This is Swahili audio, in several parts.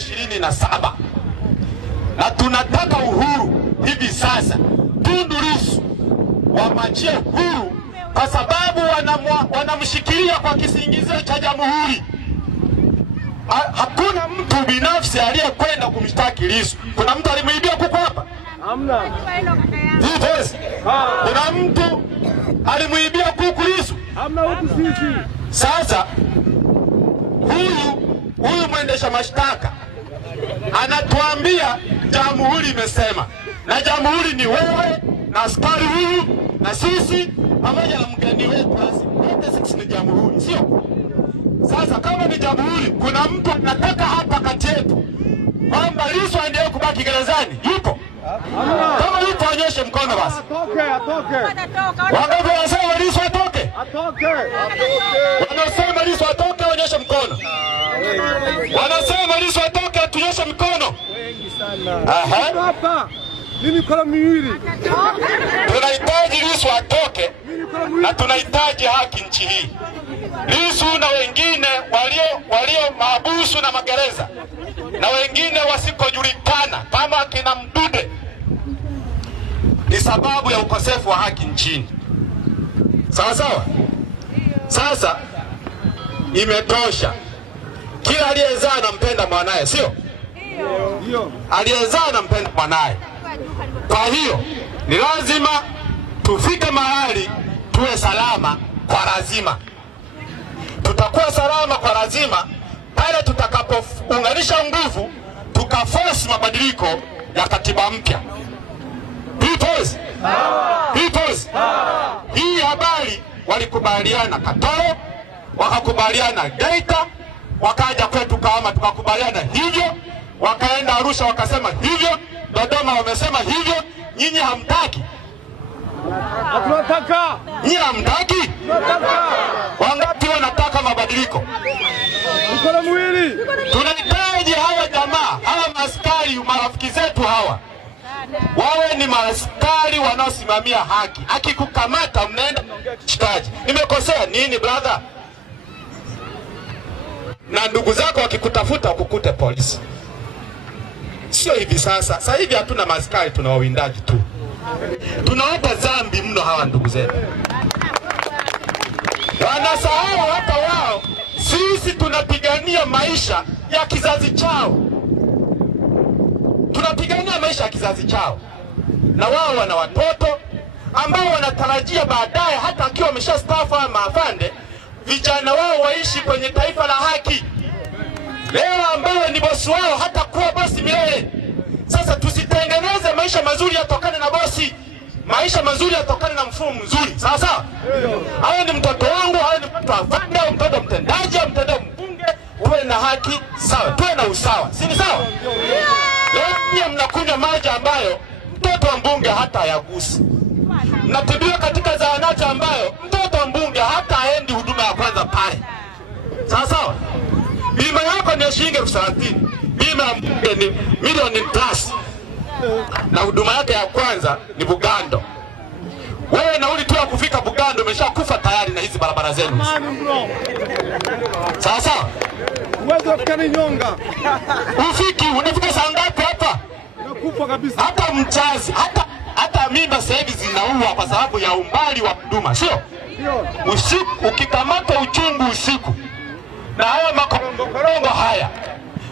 2027 na tunataka uhuru hivi sasa. Tundu Lissu wamwachie huru, kwa sababu wanamshikilia kwa kisingizio cha jamhuri. Hakuna mtu binafsi aliyekwenda kumshtaki Lissu. Kuna mtu alimuibia kuku hapa? Hamna. Kuna mtu alimuibia kuku Lissu? Hamna huku sisi. Sasa huyu mwendesha mashtaka anatuambia jamhuri imesema, na jamhuri ni wewe na askari huyu na sisi pamoja na mgeni wetu. Wote sisi ni jamhuri, sio? Sasa kama ni jamhuri, kuna mtu anataka hapa kati yetu kwamba Lissu aendelee kubaki gerezani? Yupo? Kama yupo anyoshe mkono basi. Atoke. Wangapi wanasema Lissu atoke? Wanasema Lissu atoke, anyoshe mkono. Wanasema Lissu atoke, tunyoshe mkono. Hapa mimi mikono miwili. Tunahitaji Lissu atoke na tunahitaji haki nchi hii. Lissu na wengine walio mahabusu na magereza na wengine wasikojulikana kama akina Mdude ni sababu ya ukosefu wa haki nchini. Sawa sawa? Sasa imetosha. Kila aliyezaa anampenda mwanae, sio? Ndio. Aliyezaa anampenda mwanae. Kwa hiyo ni lazima tufike mahali tuwe salama kwa lazima. Tutakuwa salama kwa lazima pale tutakapounganisha nguvu tukaforce mabadiliko ya katiba mpya. Peoples. Hii habari walikubaliana Katoro, wakakubaliana Geita, wakaja kwetu Kahama tukakubaliana hivyo, wakaenda Arusha wakasema hivyo, Dodoma wamesema hivyo. Nyinyi hamtaki? Tunataka. Nyinyi hamtaki? Tunataka. Wangapi wanataka mabadiliko? Mkono mwili. Tunahitaji hawa jamaa, hawa maaskari, marafiki zetu hawa, wawe ni maaskari wanaosimamia haki. Akikukamata mnaenda shikaji. Nimekosea nini brother? Na ndugu zako wakikutafuta wakukute polisi. Sio hivi sasa. Sasa hivi hatuna maaskari, tuna wawindaji tu. Tunawapa dhambi mno hawa ndugu zetu. Wanasahau hata wao sisi tunapigania maisha ya kizazi chao. Tunapigania maisha ya kizazi chao. Na wao wana watoto ambao wanatarajia baadaye hata akiwa wameshastaafu ama maafande, vijana wao waishi kwenye taifa la haki. Leo ambao ni bosi wao hata kuwa bosi milele. Sasa tusitengeneze maisha mazuri yatokane na bosi. Maisha mazuri yatokane na mfumo mzuri. Sawa sawa? Hayo ni mtoto wangu, hayo ni mtoto wa afande, au mtoto mtendaji, au mtoto mbunge. Tuwe na haki sawa, tuwe na usawa. Si ni sawa? Leo pia mnakunywa maji ambayo mtoto wa mbunge hata hayagusi. Mnatibiwa katika zahanati ambayo mtoto wa mbunge hata haendi huduma ya kwanza pale. Sawa sawa? Bima yako ni shilingi 30,000. Bima ya mbunge ni milioni plus. Na huduma yake ya kwanza ni Bugando. Wewe nauli tu ya kufika Bugando umeshakufa tayari na hizi barabara zenu. Sawa sawa? Uwezo kani nyonga. Unafika saa ngapi hapa? Nakufa kabisa. Hata mchazi, hata mimba sasa hivi zinaua kwa sababu ya umbali wa huduma, sio? Usiku ukikamata uchungu usiku. Na haya makorongo haya.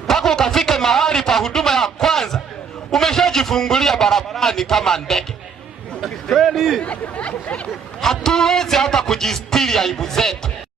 Mpaka ukafika mahali pa huduma ya kwanza, umeshajifungulia barabarani kama ndege. Kweli. Hatuwezi hata kujistiri aibu zetu.